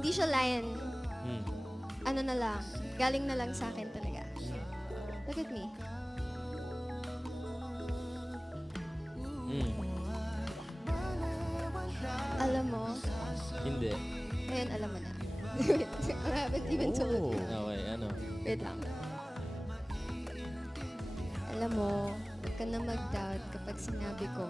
Hindi siya lion. Hmm. Ano na lang, galing na lang sa akin talaga. Look at me. Hmm. Alam mo, Hindi. ngayon alam mo na. I haven't even told you. Okay, ano? Wait lang. Alam mo, huwag ka na mag-doubt kapag sinabi ko,